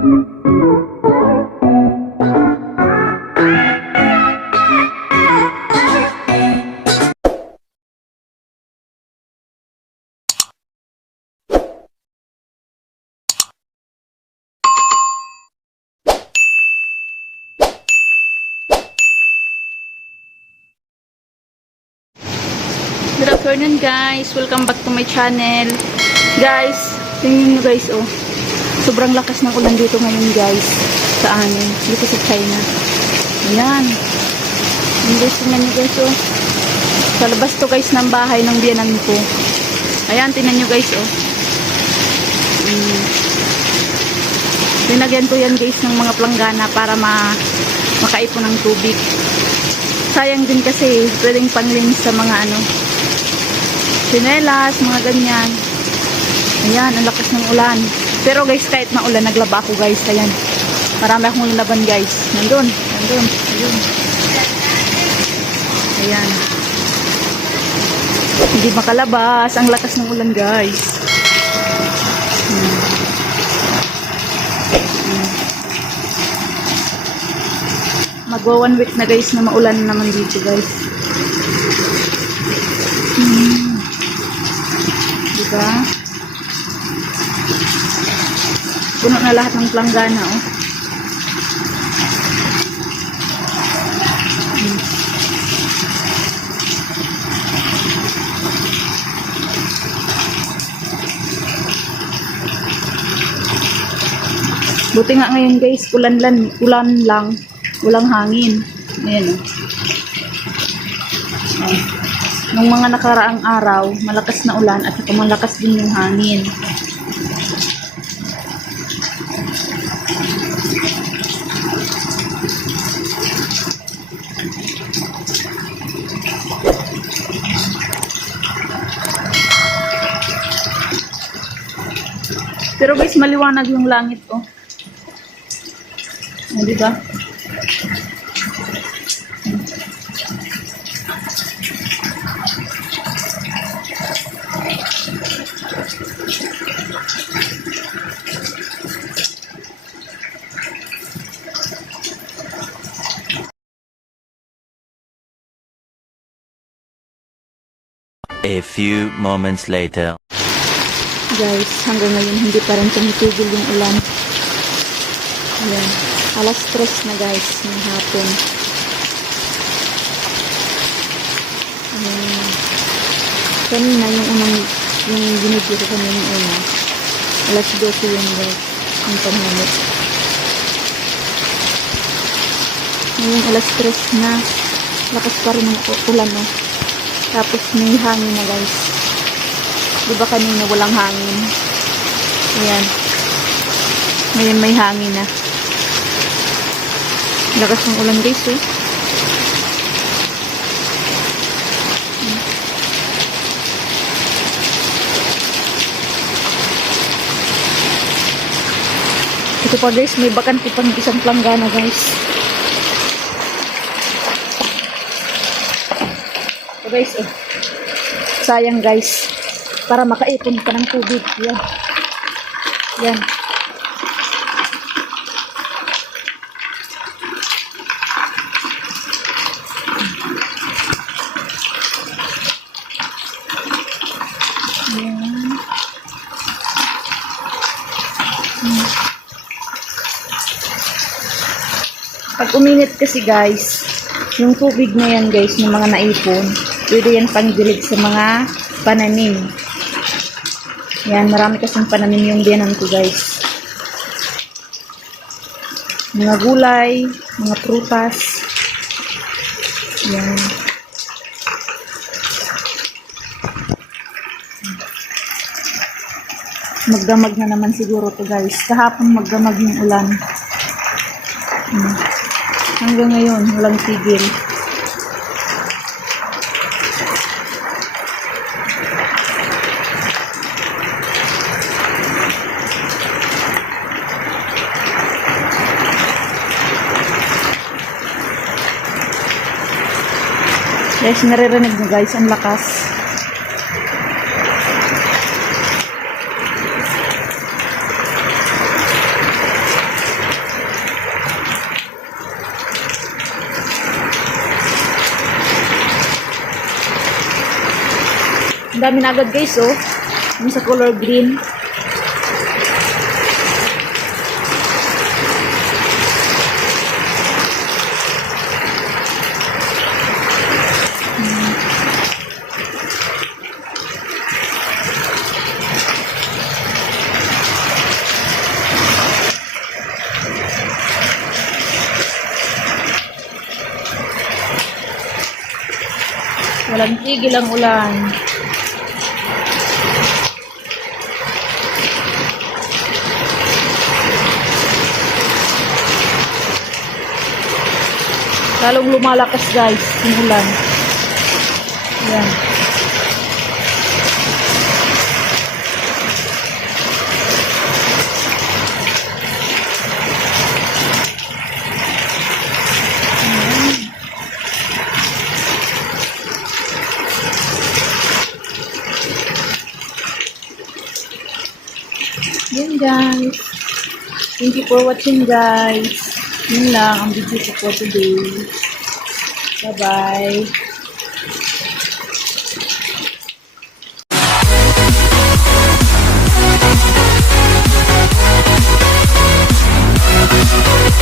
Good afternoon guys, welcome back to my channel. Guys, tingnan nyo guys, oh, sobrang lakas ng ulan dito ngayon guys, sa amin, dito sa China. Ayan, tingnan nyo guys, oh, sa labas to guys ng bahay ng biyanan ko. Ayan, tingnan nyo guys, oh, linagyan ko yan guys ng mga planggana para makaipon ng tubig. Sayang din kasi pwedeng panglinis sa mga sinelas, mga ganyan. Ayan, ang lakas ng ulan. Pero guys, kahit maulan, naglaba ako guys. Ayan, marami akong laban guys. Nandun, ayun. Ayan, hindi makalabas, ang lakas ng ulan guys. Magwa 1 week na guys na maulan naman dito guys. Diba? Puno na lahat ng planggana, oh. Buti nga ngayon guys, ulan lang, walang hangin. Ayan, oh. Nung mga nakaraang araw, malakas na ulan at saka malakas din yung hangin. Pero guys, maliwanag yung langit, oh. Oh, diba? A few moments later. Guys, hanggang ngayon hindi pa rin tumitigil yung ulan. Ayan, alas 3 na guys ng hapon. Ayan. Kanina yung binigyo ko kanina yung una, alas 12 yun guys, yung panghulog. Ngayon alas 3 na, lakas pa rin ang ulan, no? Tapos may hangin na guys. Diba kanina walang hangin? Ayan. Ngayon may hangin na. Lakas ng ulan guys, eh. Ito pa guys, may bakante pang isang planggana guys. Ito guys, oh. Sayang guys. Para makaipon ka ng tubig. Yan. Yan. Pag uminit kasi guys, yung tubig na yan guys, ng mga naipon, pwede yan pangdilig sa mga pananim. Yan, marami kasing pananim yung biyanan ko guys. Mga gulay, mga prutas. Yan. Magdamag na naman siguro to guys. Kahapon magdamag yung ulan. Hanggang ngayon, walang tigil. Guys, naririnig nyo guys, ang lakas. Ang dami na agad guys, oh. Yung sa color green. Walang tigil ang ulan. Lalong lumalakas guys, yung ulan. Yan. Yun guys. Thank you for watching guys. Yun lang ang video ko for today. Bye bye.